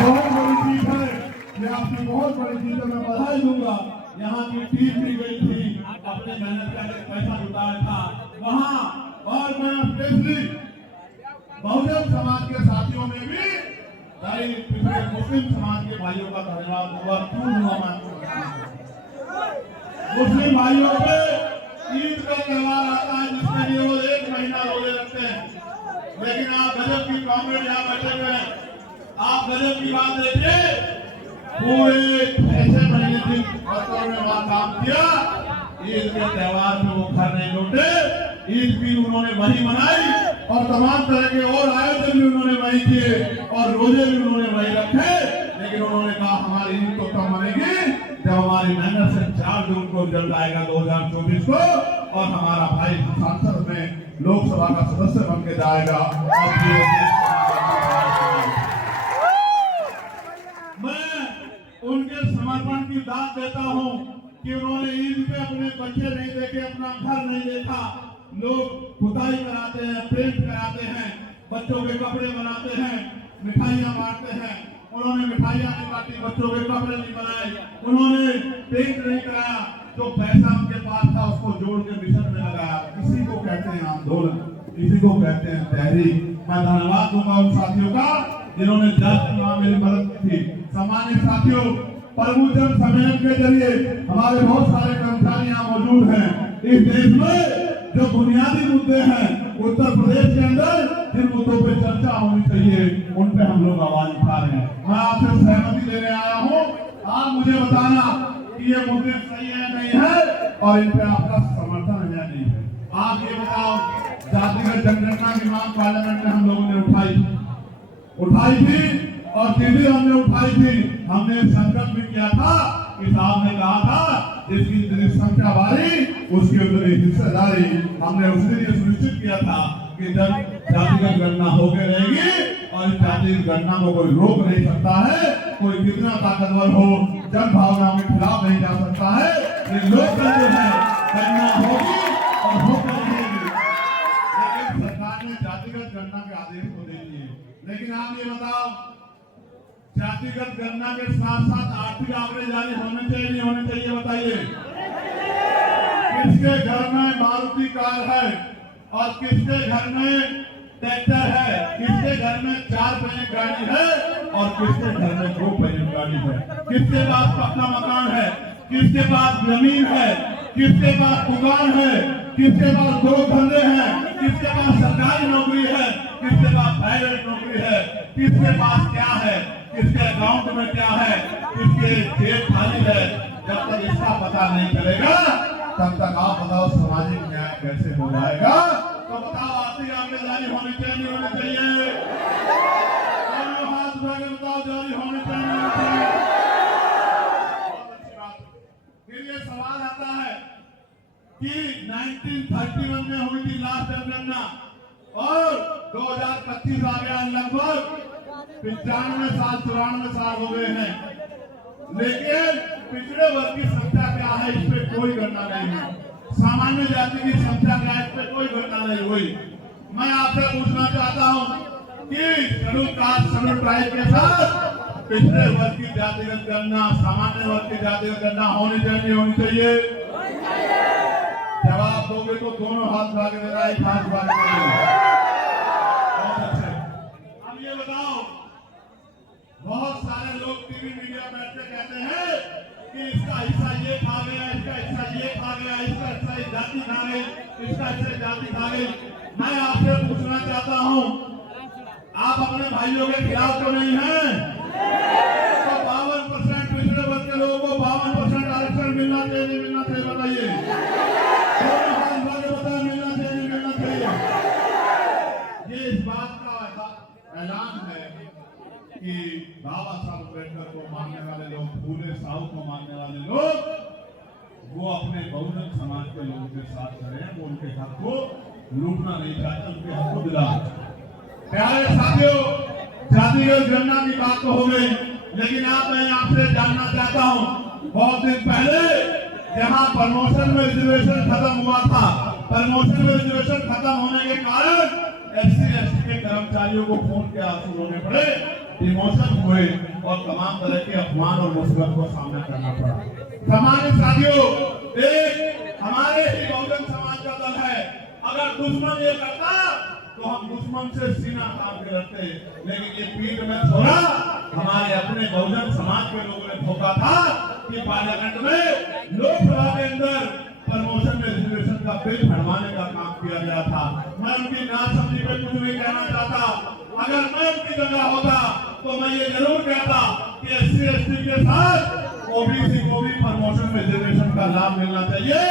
बहुत बड़ी जीत है, ये आपकी बहुत बड़ी जीत है, मैं बधाई दूंगा। यहाँ की टीम भी गई थी, अपने मेहनत का पैसा जुटाया था वहाँ, और मैं स्पेशली बहुजन समाज के साथियों में भी पिछले मुस्लिम समाज के भाइयों का धन्यवाद दूंगा। मुस्लिम भाइयों पे ईद का त्योहार आता है जिसके लिए वो 1 महीना रोजे रखते हैं, लेकिन आप गजब की कॉमेडी यहाँ बैठे हुए हैं, आप गजब की बात देखिए, पूरे 6 महीने दिन में वहां काम किया, ईद के त्योहार में वो घर नहीं लौटे, ईद भी उन्होंने वही मनाई और तमाम तरह के और आयोजन भी उन्होंने वही किए और रोजे भी उन्होंने वही रखे, लेकिन उन्होंने कहा हमारी ईद तो कब मनेगी जब हमारी मेहनत से 4 जून को रिजल्ट आएगा 2024 को, और हमारा भाई सांसद में लोकसभा का सदस्य बन के जाएगा। मैं उनके समर्पण की दाद देता हूँ कि उन्होंने ईद पे अपने बच्चे नहीं देखे, अपना घर नहीं देखा, लोग खुदाई कराते हैं, पेंट कराते हैं, बच्चों के कपड़े बनाते हैं, मिठाइयाँ बांटते हैं, उन्होंने मिठाइयाँ नहीं बांटी, बच्चों के कपड़े नहीं बनाए, उन्होंने पेंट नहीं कराया, जो पैसा उनके पास था उसको जोड़ के मिशन में लगाया। इसी को कहते हैं आंदोलन, इसी को कहते हैं तहरीक। मैं धन्यवाद दूंगा उन साथियों का जिन्होंने जाति में मेरी मदद की थी। सामान्य साथियों, प्रभुजन सम्मेलन के जरिए हमारे बहुत सारे कर्मचारी यहाँ मौजूद हैं। इस देश में जो बुनियादी मुद्दे हैं उत्तर प्रदेश के अंदर जिन मुद्दों पे चर्चा होनी चाहिए उन पे हम लोग आवाज उठा रहे हैं। मैं आपसे सहमति लेने आया हूँ, आप मुझे बताना कि ये मुद्दे सही है नहीं है और इन पे आपका समर्थन है या नहीं है। आप ये बताओ, जातिगत जनगणना की मांग पार्लियामेंट में हम लोगों ने उठाई थी और सीधी हमने उठाई थी। हमने संकल्प भी किया था कि साहब ने कहा था जिसकी जनसंख्या भारी उसकी उतनी हिस्सेदारी। हमने उस दिन ये सुनिश्चित किया था कि जब जातिगत गणना होकर रहेगी और इस जातिगत गणना को कोई रोक नहीं सकता है, कोई कितना ताकतवर हो जन भावना के खिलाफ नहीं जा सकता है। ये लोकतंत्र है, गणना होगी और होकर रहेगी। लेकिन सरकार ने जातिगत गणना के आदेश को दे दिए। लेकिन आप ये बताओ, जातिगत गणना के साथ साथ आर्थिक आंकड़े जारी होने चाहिए नहीं होने चाहिए, बताइए। किसके घर में मारुति कार है और किसके घर में ट्रैक्टर है, किसके घर में 4 पहिए गाड़ी है और किसके घर में 2 पहिए गाड़ी है, किसके पास पक्का मकान है, किसके पास जमीन है, किसके पास दुकान है, किसके पास 2 धंधे हैं, किसके पास सरकारी नौकरी है, किसके पास प्राइवेट नौकरी है, किसके पास क्या है, किसके अकाउंट में क्या है, किसके जेब खाली है। जब तक इसका पता नहीं चलेगा तब तक आप बताओ सामाजिक न्याय कैसे हो जाएगा। तो बताओ आर्थिक आंकड़े जारी होने चाहिए नहीं होने चाहिए, हाथ उठा के बताओ जारी होने चाहिए। बहुत अच्छी बात। फिर ये सवाल आता है कि 1931 में हुई थी लास्ट जनगणना और 2025 आ गया, लगभग 95 साल 94 साल हो गए हैं, लेकिन पिछड़े वर्ग की संख्या क्या है इस पे कोई गणना नहीं है। सामान्य जाति की संख्या क्या है इस पे कोई गणना नहीं हुई। मैं आपसे पूछना चाहता हूँ कि शेड्यूल कास्ट शेड्यूल ट्राइब के साथ पिछड़े वर्ग की जातिगत गणना, सामान्य वर्ग की जातिगत गणना होनी चाहिए नहीं होनी चाहिए? जवाब दोगे तो दोनों हाथ उठा के देना, एक हाथ उठा के देना। बहुत अच्छे। अब ये बताओ, बहुत सारे लोग टीवी मीडिया में बैठ के कहते हैं कि इसका हिस्सा ये खा गया, इसका हिस्सा ये खा गया, इसका हिस्सा ये जाति खा गई, इसका हिस्सा जाति खा गई। मैं आपसे पूछना चाहता हूँ, आप अपने भाइयों के खिलाफ तो नहीं हैं? तो 52% पिछड़े वर्ग के लोगों को 52% आरक्षण मिलना चाहिए नहीं मिलना चाहिए, बताइए। मिलना चाहिए नहीं मिलना चाहिए? ये इस बात का ऐलान है कि बाबा साहब अम्बेडकर को मानने वाले लोग, फूले साहू को मानने वाले लोग, वो अपने बहुजन समाज के लोगों के साथ खड़े हैं। वो उनके हक को लूटना नहीं चाहते, उनके हक को दिला। प्यारे साथियों, जातिगत गणना की बात तो हो गई, लेकिन मैं आपसे जानना चाहता हूँ, बहुत दिन पहले जहाँ प्रमोशन में रिजर्वेशन खत्म हुआ था, प्रमोशन में रिजर्वेशन खत्म होने के कारण SC ST के कर्मचारियों को खून के आंसू रोने पड़े इमोशन हुए और तमाम तरह के अपमान और मुसीबत को सामना करना पड़ा। सामान्य साथियों, एक हमारे ही बहुजन समाज का दल है, अगर दुश्मन ये करता तो हम दुश्मन से सीना तान के रखते, लेकिन ये पीठ में थोड़ा हमारे अपने बहुजन समाज के लोगों ने ठोका था कि पार्लियामेंट में लोकसभा के अंदर प्रमोशन में रिजर्वेशन का बिल भरवाने का काम किया गया था। मैं उनकी नासमझी पे कुछ नहीं कहना चाहता, अगर मैं उनकी जगह होता तो मैं ये जरूर कहता कि SC ST के साथ OBC को भी प्रमोशन में रिजर्वेशन का लाभ मिलना चाहिए,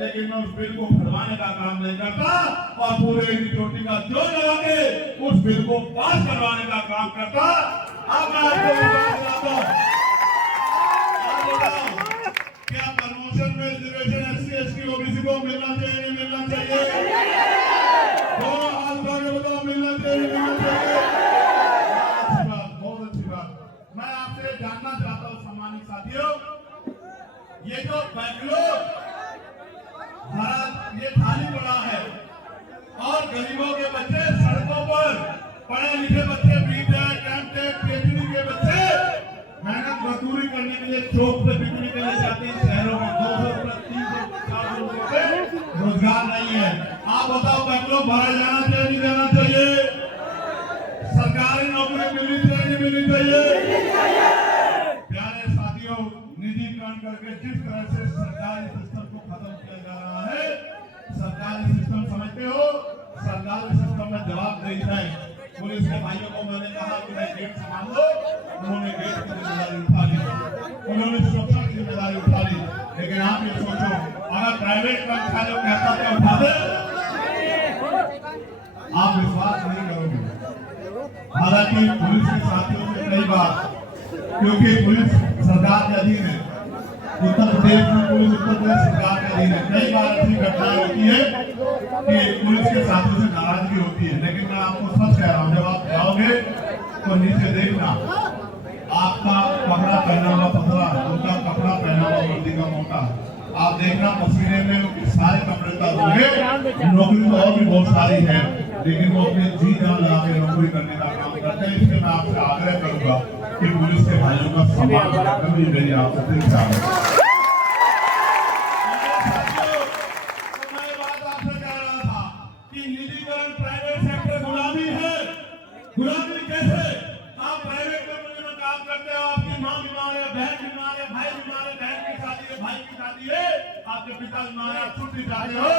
लेकिन मैं उस बिल को भरवाने का काम नहीं करता और पूरे चोटी का जोर लगा के उस बिल को पास करवाने का काम करता। अब मैं आपको क्या प्रमोशन में रिजर्वेशन SC ST OBC को मिलना चाहिए, नहीं मिलना चाहिए? तो हाथ आगे बताओ, मिलना चाहिए, मिलना चाहिए? अच्छी बात, बहुत अच्छी बात। मैं आपसे जानना चाहता हूँ सम्मानित साथियों, ये जो बैंगलोर भारत ये खाली पड़ा है और गरीबों के बच्चे सड़कों पर, पढ़े लिखे बच्चे, बीटेक, एमटेक, PhD के बच्चे मेहनत मजदूरी करने के लिए चौक पे बिकने के लिए जाते हैं शहरों में। 200 रुपये, 300, 400 रुपये रोजगार नहीं है। आप बताओ बैंगलोर भरा जाना चाहिए, नहीं जाना चाहिए? सरकारी नौकरी मिलनी चाहिए, नहीं मिलनी चाहिए? प्यारे साथियों, निजीकरण करके जिस तरह से सरकारी सिस्टम को खत्म किया जा रहा है, सरकारी सिस्टम समझते हो, सरकारी सिस्टम में जवाबदेही है। पुलिस के भाइयों को मैंने कहा कि मैं गेट संभाल लो, उन्होंने गेट की जिम्मेदारी उठा ली, उन्होंने सुरक्षा की जिम्मेदारी उठा ली। लेकिन आप ये सोचो, अगर प्राइवेट कर्मचारियों कहता क्या उठा दे, आप विश्वास नहीं करोगे। हालांकि पुलिस के साथियों से कई बार, क्योंकि पुलिस सरकार के अधीन है, उत्तर प्रदेश में पुलिस उत्तर प्रदेश सरकार के अधीन है, कई बार ऐसी घटनाएं होती है कि पुलिस के साथियों से नाराजगी होती है। लेकिन मैं आपको सच कह रहा हूँ, जब आप जाओगे तो नीचे देखना, आपका कपड़ा पहना हुआ पतला, उनका कपड़ा पहना हुआ वर्दी का मोटा, आप देखना पसीने में सारे कपड़े का होंगे। नौकरी तो और भी बहुत सारी है, लेकिन वो अपने जी जान लगा के नौकरी करने का काम करते हैं। इसलिए मैं आपसे आग्रह करूंगा कि पुलिस के भाइयों का सम्मान करना भी मेरी आपसे इच्छा है। गुलामी कैसे? आप प्राइवेट कंपनी में काम करते हो, आपकी माँ बीमार है, बहन बीमार है, भाई बीमार है, बहन की शादी है, भाई की शादी है, आपके पिता बीमार है, आप छुट्टी चाहते हो,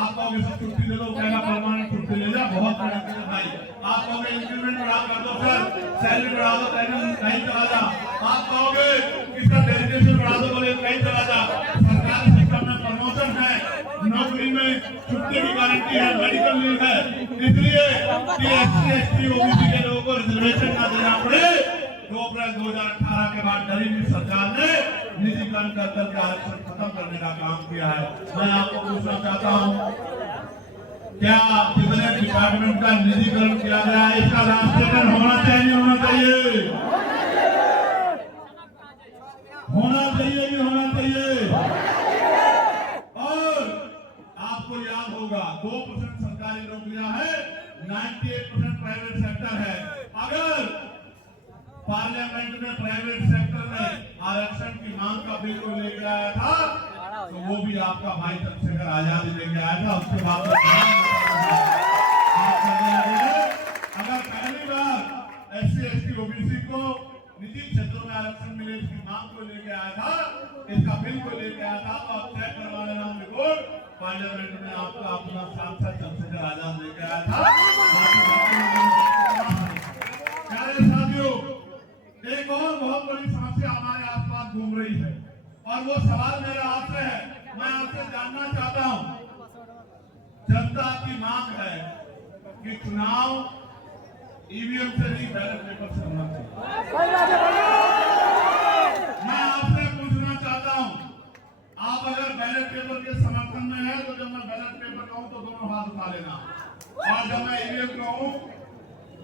आप कहोगे सर छुट्टी दे दो, कहना परमानेंट छुट्टी ले जा, बहुत मेहनत है भाई। आप कहोगे इंक्रीमेंट बढ़ा कर दो सर, सैलरी बढ़ा दो, कहीं चला जा। आप कहोगे इसका डेजिग्नेशन बढ़ा दो, बोले कहीं चला जा। सरकारी सिस्टम में प्रमोशन है, नौकरी में छुट्टी की गारंटी है, मेडिकल लीव है, इसलिए SC ST OBC के लोगों को रिजर्वेशन ना देना पड़े। 2 अप्रैल 2018 के बाद नरेंद्र सरकार ने निजीकरण कर आरक्षण खत्म करने का काम किया है। मैं आपको पूछना चाहता हूँ, क्या कितने डिपार्टमेंट का निजीकरण किया गया है, इसका राष्ट्रीयकरण होना चाहिए, नहीं होना चाहिए? होना चाहिए, नहीं होना चाहिए? और आपको याद होगा 2% सरकारी नौकरियां है, 98% प्राइवेट सेक्टर है। अगर पार्लियामेंट में प्राइवेट सेक्टर में आरक्षण की मांग का बिल को लेकर आया था, तो वो भी आपका भाई चंद्रशेखर आजाद लेके आया था। उसके बाद अगर पहली बार SC ST OBC को निजी क्षेत्रों में आरक्षण मिले इसकी मांग को लेकर आया था, इसका बिल को लेकर आया था, तो आप तय करवाने नाम रिपोर्ट पार्लियामेंट में आपका अपना सांसद चंद्रशेखर आजाद लेकर आया था। प्यारे साथियों, एक और बहुत बड़ी समस्या हमारे आसपास घूम रही है और वो सवाल मेरा आपसे है, मैं आपसे जानना चाहता हूं, जनता की मांग है कि चुनाव EVM से नहीं बैलेट पेपर से होना चाहिए। मैं आपसे पूछना चाहता हूं, आप अगर बैलेट पेपर के समर्थन में है तो जब मैं बैलेट पेपर कहूं तो दोनों हाथ उठा लेना, और जब मैं EVM कहूं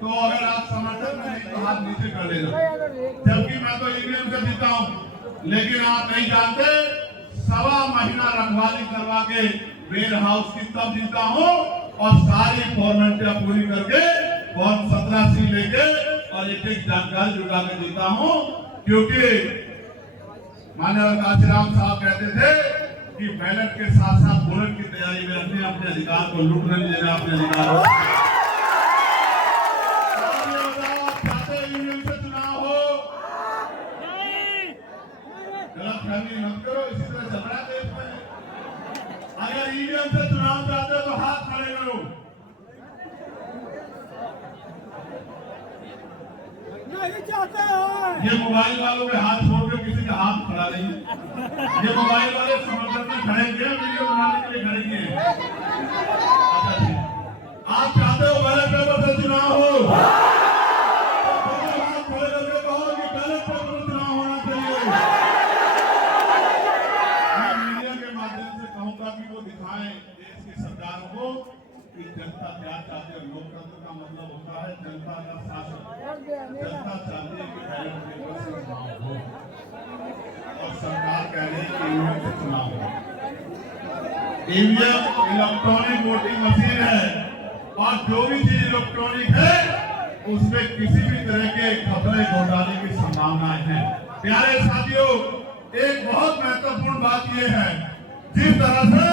तो अगर आप समर्थन में नहीं तो हाथ नीचे कर लेना। जबकि मैं तो EVM से जीता हूं, लेकिन आप नहीं जानते, 1.25 महीना रखवाली करवा के वेयर हाउस की तब जीता हूं और सारी फॉर्मेलिटियां पूरी करके फॉर्म 17C लेके और एक एक जानकारी जुटा के देता हूँ, क्योंकि माननीय काशीराम साहब कहते थे कि बैलेट के साथ साथ बुलेट की तैयारी में अपने अपने अधिकार को लूट नहीं लेना, अपने अधिकार से चुनाव हो, गलत फहमी मत करो, इसी तरह चल रहा है देश में। अगर ईवीएम से चुनाव चाहते हो तो हाथ खड़े करो। नहीं चाहते हैं। ये मोबाइल वालों के हाथ छोड़ के किसी का हाथ खड़ा नहीं है। ये मोबाइल वाले समर्थन में खड़े किए, वीडियो बनाने के लिए खड़े किए। अच्छा ठीक, आप चाहते हो बैलेट पेपर से चुनाव हो, तो हाथ खड़े करके कहो कि बैलेट पेपर से चुनाव होना चाहिए। मैं मीडिया के माध्यम से कहूंगा कि वो दिखाएं देश की सरकार को कि जनता क्या चाहती है। लोकतंत्र का मतलब होता है जनता का शासन। जनता चाहती है कि बैलेट पेपर से चुनाव हो और सरकार कह रही है कि ईवीएम से चुनाव हो। ईवीएम इलेक्ट्रॉनिक वोटिंग मशीन है और जो भी चीज इलेक्ट्रॉनिक है उसमें किसी भी तरह के घपले घोटाले की संभावनाएं हैं। प्यारे साथियों, एक बहुत महत्वपूर्ण बात यह है, जिस तरह से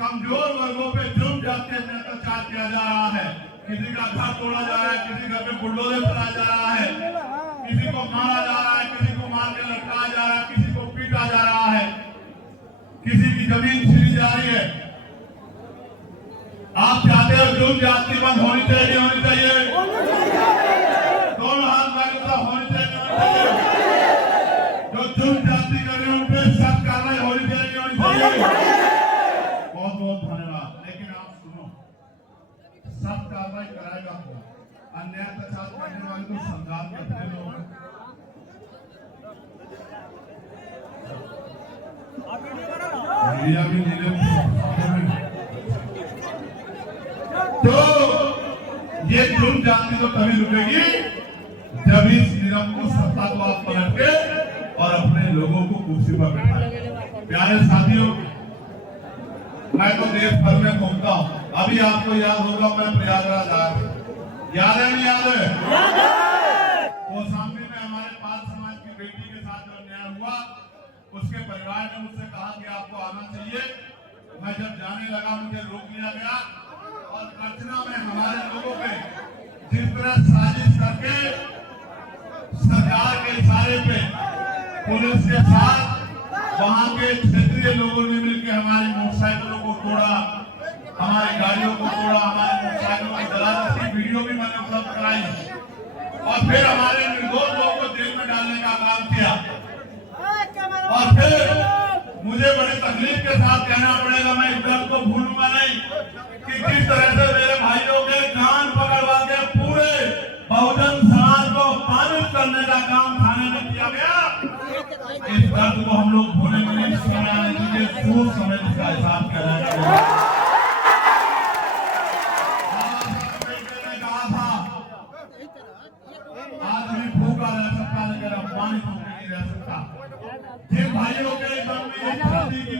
कमजोर वर्गों पे जुर्म जाति अत्याचार किया जा रहा है, किसी का घर तोड़ा जा रहा है, किसी घर पे बुलडोजर चलाया जा रहा है, किसी को मारा जा रहा है, किसी को मार के लटकाया जा रहा है, किसी को पीटा जा रहा है, किसी की जमीन छीनी जा रही है। आप चाहते हो जुर्म जाति बंद होनी चाहिए, होनी चाहिए, दोनों हाथ में होनी चाहिए। जो जुर्म जाति कर रहे हैं उन पर सख्त कार्रवाई होनी चाहिए, होनी चाहिए। बहुत बहुत धन्यवाद। लेकिन आप सुनो, सब कार्रवाई कराएगा कौन? अन्याय प्रचार करने वाले को सरकार के अपने लोग हैं। मीडिया भी तो ये जुर्म जाति तो तभी रुकेगी जब इस निरंकुश सत्ता को आप पलट के और अपने लोगों को कुर्सी पर बैठाएं। प्यारे साथियों, मैं तो देश भर में घूमता हूँ। अभी आपको याद होगा मैं प्रयागराज आया, याद है नहीं याद है? वो सामने में हमारे पाल समाज की बेटी के साथ जो अन्याय हुआ, उसके परिवार ने मुझसे कहा कि आपको आना चाहिए। मैं जब जाने लगा मुझे रोक लिया गया और अर्चना में हमारे लोगों पे जिस तरह साजिश करके सरकार के इशारे पे पुलिस के साथ वहां के क्षेत्रीय लोगों ने मिलकर हमारी मोटरसाइकिलों को तोड़ा, हमारी गाड़ियों को तोड़ा, हमारे मोटरसाइकिलों को जला, इसकी वीडियो भी मैंने उपलब्ध कराई और फिर हमारे निर्दोष लोगों को जेल में डालने का काम किया। और फिर मुझे बड़े तकलीफ के साथ कहना पड़ेगा, मैं इस दर्द को भूलूंगा नहीं कि किस तरह से मेरे भाइयों के कान पकड़वा के पूरे बहुजन समाज को पारित करने का काम थाने में किया गया। इस दर्द को हम लोग भूलेंगे नहीं, समय आने दीजिए, सूर समय इसका हिसाब किया जाएगा।